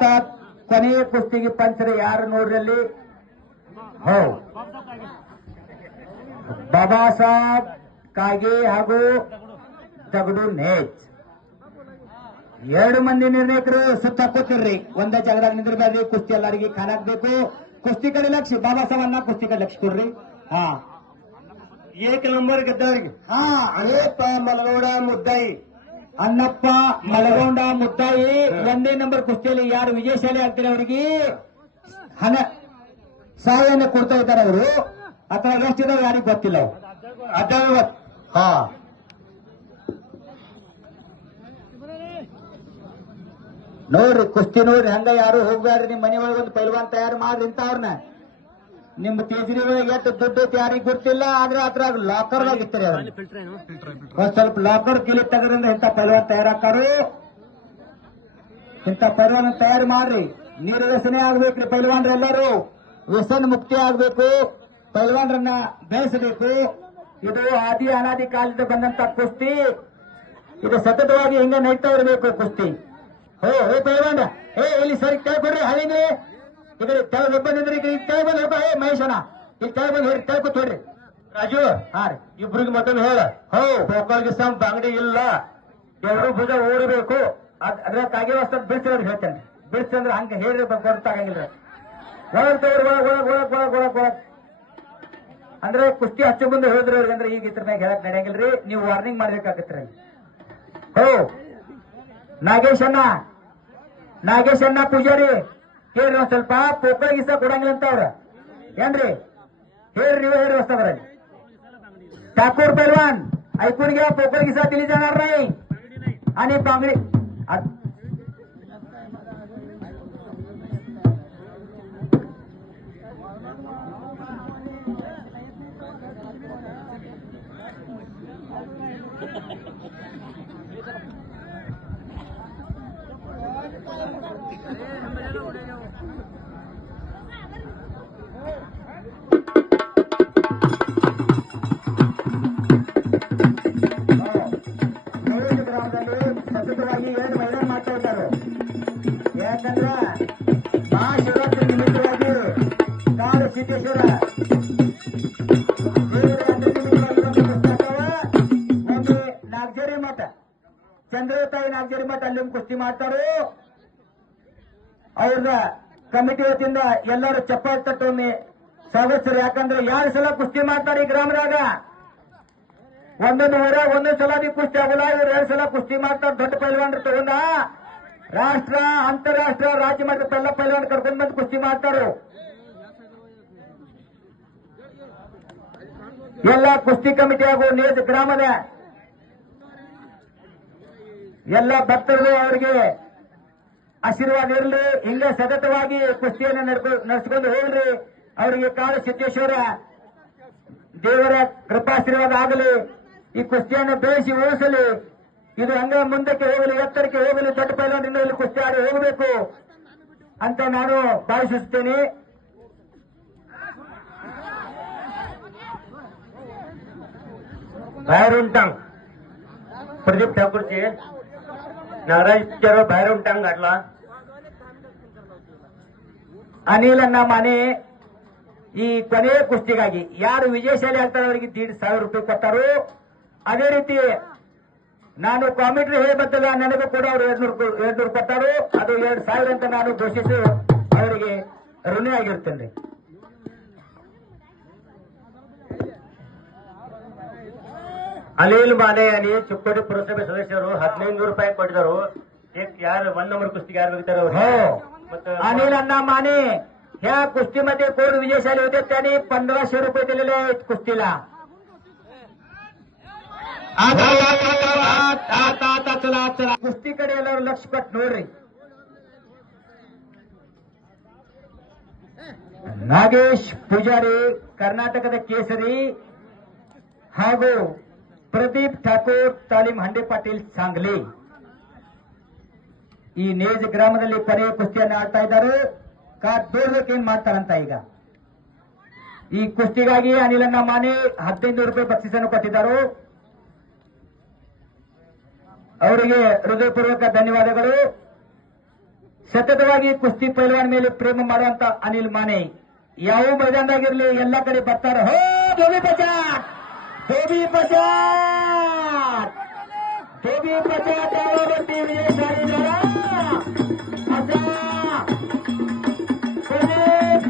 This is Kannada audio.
ಅರ್ಥಾತ್ ಕೊನೆಯ ಕುಸ್ತಿಗೆ ಪಂಚರು ಯಾರು ನೋಡ್ರಿ ಅಲ್ಲಿ? ಹೋ, ಬಾಬಾ ಸಾಹೇಬ್ ಕಾಗೆ ಹಾಗೂ ದಗಡು ನೇಚ್. 2 ಮಂದಿ ನಿರ್ಣಾಯಕರು ಸುತ್ತ ಹಾಕೋತಿರ್ರಿ. ಒಂದೇ ಜಾಗದಾಗ ನಿಂದಿರ್ಬೇಡ್ರಿ. ಕುಸ್ತಿ ಎಲ್ಲರಿಗೆ ಖಾನಾಕ್ಬೇಕು. ಕುಸ್ತಿ ಕಡೆ ಲಕ್ಷ. ಬಾಬಾ ಸಾಹೇಬ್ ಅನ್ನ ಕುಸ್ತಿ ಕಡೆ ಲಕ್ಷ ಕೊಡ್ರಿ. ಹಾ, 1 ನಂಬರ್ ಗೆದ್ದವ್ರಿಗೆ. ಹಾ, ಅನೇಕ ಮಲಗೌಡ ಮುದ್ದಾಯಿ, ಅನ್ನಪ್ಪ ಮಲಗೊಂಡ ಮುತ್ತಾಯಿ 1ನೇ ನಂಬರ್ ಕುಸ್ತಿಯಲ್ಲಿ ಯಾರು ವಿಜಯಶಾಲಿ ಆಗ್ತಾರೆ ಅವರಿಗೆ ಹಣ ಸಹಾಯನ ಕೊಡ್ತಾ ಇದ್ದಾರೆ ಅವರು. ಅಥವಾ ರೆಸ್ಟ್ ಇದಾವೆ ಯಾರಿಗೆ ಗೊತ್ತಿಲ್ಲ. ಹಾ, ನೋಡ್ರಿ ಕುಸ್ತಿ ನೋಡ್ರಿ. ಹಂಗ ಯಾರು ಹೋಗ್ಬ್ಯಾಡ್ರಿ. ನಿಮ್ ಮನೆ ಒಳಗೆ ಒಂದು ಪೈಲ್ವಾನ್ ತಯಾರು ಮಾಡ್ರಿ ಇಂಥವ್ರನ್ನ. ನಿಮ್ಮ ತಿಜರಿ ಒಳಗೆ ಎಷ್ಟು ದುಡ್ಡು ಐತಿ ಯಾರಿಗೆ ಗೊತ್ತಿಲ್ಲ. ಆದ್ರೆ ಅದ್ರಾಗ ಲಾಕರ್ದಾಗ ಇರ್ತಾರೆ ಅವ್ರು. ಒಂದ್ ಸ್ವಲ್ಪ ಲಾಕರ್ ಕಿಲಿ ತೆಗದ್ರಿಂದ ಇಂಥ ಪೈಲ್ವಾನ್ ತಯಾರಾಕಾರು. ಇಂಥ ಪೈಲ್ವಾನ್ ತಯಾರು ಮಾಡ್ರಿ. ನೀರು ವ್ಯಸನೆ ಆಗ್ಬೇಕ್ರಿ ಪೈಲ್ವಾನ್ರ. ಎಲ್ಲರೂ ವ್ಯಸನ ಮುಕ್ತಿ ಆಗ್ಬೇಕು. ಪೈಲ್ವಾನ್ರನ್ನ ಬೆಳೆಸಬೇಕು. ಇದು ಆದಿ ಅನಾದಿ ಕಾಲದಿಂದ ಬಂದಂತ ಕುಸ್ತಿ. ಇದು ಸತತವಾಗಿ ಹಿಂಗ ನಡೀತಾ ಇರಬೇಕು ಕುಸ್ತಿ. ಹೋ ಪೈಲ್ವಾನ್, ಇಲ್ಲಿ ಸರಿ ಕೈ ಕೊಡ್ರಿ. ಹಳಿಂಗ್ರಿ ಈ ಕಡೆ ತೆಳಗ್ ಬಂದಿದ್ರಿ. ಈಗ ಕೈ ಬಂದ್ ಹೇಳ್ಕೊ. ಮಹೇಶನ ಇಲ್ಲಿ ಕೈ ಬಂದ್ ಹೇಳಿ ಕೈ ಕೂತ್ ಹೊಡ್ರಿ. ರಾಜು, ಹಾ ರೀ, ಇಬ್ರಿಗೆ ಮತ್ತೊಂದು ಹೇಳ. ಹೋ ಪೋಕಲ್ಗೆ ಸಂಪ ಅಂಗಡಿ ಇಲ್ಲ, ಎರಡು ಭುಜ ಓಡಬೇಕು. ಅದ್ರ ಕಾಗೆ ವಸ್ತ ಬಿಡ್ಸಿರೋದು ಹೇಳ್ತೇನೆ. ಬಿಡ್ಸಂದ್ರೆ ಹಂಗ ಹೇಳ್ರಿ ಗೊತ್ತಾಗಂಗಿಲ್ಲ. ಒಳಗ್ ತಗೋರಿ, ಒಳಗ್ ಅಂದ್ರೆ ಕುಸ್ತಿ ಹಚ್ಚು ಮುಂದೆ ಹೇಳಿದ್ರು ಅವ್ರಿಗೆ. ಅಂದ್ರೆ ಈಗ ಇದ್ರ ಮ್ಯಾಗ ಹೇಳಕ್ ನಡೆಯಂಗಿಲ್ರಿ. ನೀವು ವಾರ್ನಿಂಗ್ ಮಾಡ್ಬೇಕಾಗತ್ರಿ. ಹೋ ನಾಗೇಶ್ ಅಣ್ಣ ಪೂಜಾರಿ ಹೇಳ್ರಿ. ಒಂದ್ ಸ್ವಲ್ಪ ಪೋಕ ಗೀಸ ಕೊಡಂಗಿಲ್ಲ ಅಂತ ಅವ್ರ ಏನ್ರಿ ಹೇಳ್ರಿ. ನೀವೇ ಹೇಳ್ರಿ ಹೊಸ್ತದ್ರಲ್ಲಿ. ठाकूर पहलवान ऐकून घ्या. पोकर गिसा दिली जाणार नाही. आणि बांगडी ಸತತವಾಗಿ 2 ಮೈದಾನ ಮಾಡ್ತಾ ಇದ್ದಾರೆ. ಯಾಕಂದ್ರ ಮಹಾಶಿವರಾತ್ರಿ ನಿಮಿತ್ತವಾಗಿ ಕಾಳು ಸಿದ್ದೇಶ್ವರ ಒಂದು ನಾಗಜರಿ ಮಠ, ಚಂದ್ರತಾಯಿ ನಾಗಜರಿ ಮಠ ಅಲ್ಲಿ ಕುಸ್ತಿ ಮಾಡ್ತಾರೋ. ಅವ್ರದ ಕಮಿಟಿ ವತಿಯಿಂದ ಎಲ್ಲರೂ ಚಪ್ಪಾಳೆ ತಟ್ಟೊಮ್ಮೆ ಸ್ವಾಗತಿಸ್ತಾರೆ. ಯಾಕಂದ್ರೆ 2 ಸಲ ಕುಸ್ತಿ ಮಾಡ್ತಾರೆ ಈ ಗ್ರಾಮದಾಗ. ಒಂದೊಂದು ಊರಾಗ ಒಂದೊಂದು ಸಲ ಬಿ ಕುಸ್ತಿ ಆಗಲ್ಲ. ಇವ್ರು 2 ಸಲ ಕುಸ್ತಿ ಮಾಡ್ತಾರೆ. ದೊಡ್ಡ ಪೈಲ್ವಾನ್ರು ತಗೊಂಡ ರಾಷ್ಟ್ರ, ಅಂತಾರಾಷ್ಟ್ರ, ರಾಜ್ಯ ಮಟ್ಟದ ಎಲ್ಲ ಪೈಲ್ವಾನ್ ಕರ್ಕೊಂಡ್ ಬಂದು ಕುಸ್ತಿ ಮಾಡ್ತಾರು. ಎಲ್ಲ ಕುಸ್ತಿ ಕಮಿಟಿ ಹಾಗೂ ನೇಜ್ ಗ್ರಾಮದ ಎಲ್ಲ ಭಕ್ತರು ಅವರಿಗೆ ಆಶೀರ್ವಾದ ಇರಲಿ. ಹಿಂಗ ಸತತವಾಗಿ ಕುಸ್ತಿಯನ್ನು ನಡೆಸಿಕೊಂಡು ಹೋಗ್ರಿ. ಅವರಿಗೆ ಕಾಳು ಸಿದ್ದೇಶ್ವರ ದೇವರ ಕೃಪಾಶೀರ್ವಾದ ಆಗಲಿ. ಈ ಕುಸ್ತಿಯನ್ನು ಬೆಳೆಸಿ ಉಳಿಸಲಿ. ಇದು ಹಂಗ ಮುಂದಕ್ಕೆ ಹೋಗಲಿ, ಎತ್ತರಕ್ಕೆ ಹೋಗಲಿ. ದೊಡ್ಡ ಪೈಲ್ವಾನರಿಂದ ಇಲ್ಲಿ ಕುಸ್ತಿ ಆಡಿ ಹೋಗಬೇಕು ಅಂತ ನಾನು ಭಾವಿಸುತ್ತೇನೆ. बाहेरून टांग प्रदीप ठाकूरचे नागराज बाहेरून टांग घातला. ಅನಿಲ್ ಅಣ್ಣ ಮಾನೆ ಈ ಕೊನೆಯ ಕುಸ್ತಿಗಾಗಿ ಯಾರು ವಿಜಯಶಾಲಿ ಆಗ್ತಾರೆ ಅವರಿಗೆ 1,500 ರೂಪಾಯಿ ಕೊಟ್ಟರು. ಅದೇ ರೀತಿ ನಾನು ಕಾಮೆಂಟ್ರಿ ಹೇಳಬರ್ತದ ನನಗೂ ಕೂಡ ಅವರು 200 ಕೊಟ್ಟರು. ಅದು 2,000 ಅಂತ ನಾನು ಘೋಷಿಸಿ ಅವರಿಗೆ ಋಣಿ ಆಗಿರ್ತೇನೆ. अनिल माने आणि चिक्कोडी ಪುರಸಭೆ ಸದಸ್ಯರು 1500 ರೂಪಾಯಿ ಕೊಟ್ಟಿದ್ದಾರೆ. ಯಾರು 1 ನಂಬರ್ ಕುಸ್ತಿಗೆ ಯಾರು ಬೇಕಾರೋ अनिल अण्णा माने ह्या कुस्तीमध्ये कोण विजयशाली होते त्यांनी 1500 रुपये दिलेले आहेत कुस्तीला. चला कुस्तीकडे ಎಲ್ಲರೂ ಲಕ್ಷ ಕೊಟ್ಟು ನೋಡ್ರಿ. ನಾಗೇಶ್ ಪೂಜಾರಿ ಕರ್ನಾಟಕದ ಕೇಸರಿ ಹಾಗೂ ಪ್ರದೀಪ್ ಠಾಕೂರ್ ತಾಲೀಮ್ ಹಂಡೆ ಪಾಟೀಲ್ सांगली ಈ ನೇಜ್ ಗ್ರಾಮದಲ್ಲಿ ಕೊನೆಯ ಕುಸ್ತಿಯನ್ನು ಆಡ್ತಾ ಇದ್ದಾರೆ. ನೋಡ್ಬೇಕು ಏನ್ ಮಾಡ್ತಾರಂತ. ಈಗ ಈ ಕುಸ್ತಿಗಾಗಿ ಅನಿಲಣ್ಣ ಮಾನೆ 1500 ರೂಪಾಯಿ ಬಕ್ಷಿಸನ್ನು ಕೊಟ್ಟಿದ್ದಾರೆ. ಅವರಿಗೆ ಹೃದಯಪೂರ್ವಕ ಧನ್ಯವಾದಗಳು. ಸತತವಾಗಿ ಕುಸ್ತಿ ಪೈಲ್ವಾನ್ ಮೇಲೆ ಪ್ರೇಮ ಮಾಡುವಂತ ಅನಿಲ್ ಮಾನೆ ಯಾವ ಮೈದಾನದಾಗಿರ್ಲಿ ಎಲ್ಲ ಕಡೆ ಬರ್ತಾರೆ. ಹೋ ಧೋಬಿ ಪಚಾಟ್, ಧೋಬಿ ಪಚಾಟ್, ಧೋಬಿ ಪಚಾಟ್ ಯಾವ ಬಂದಿ ವಿಜಯ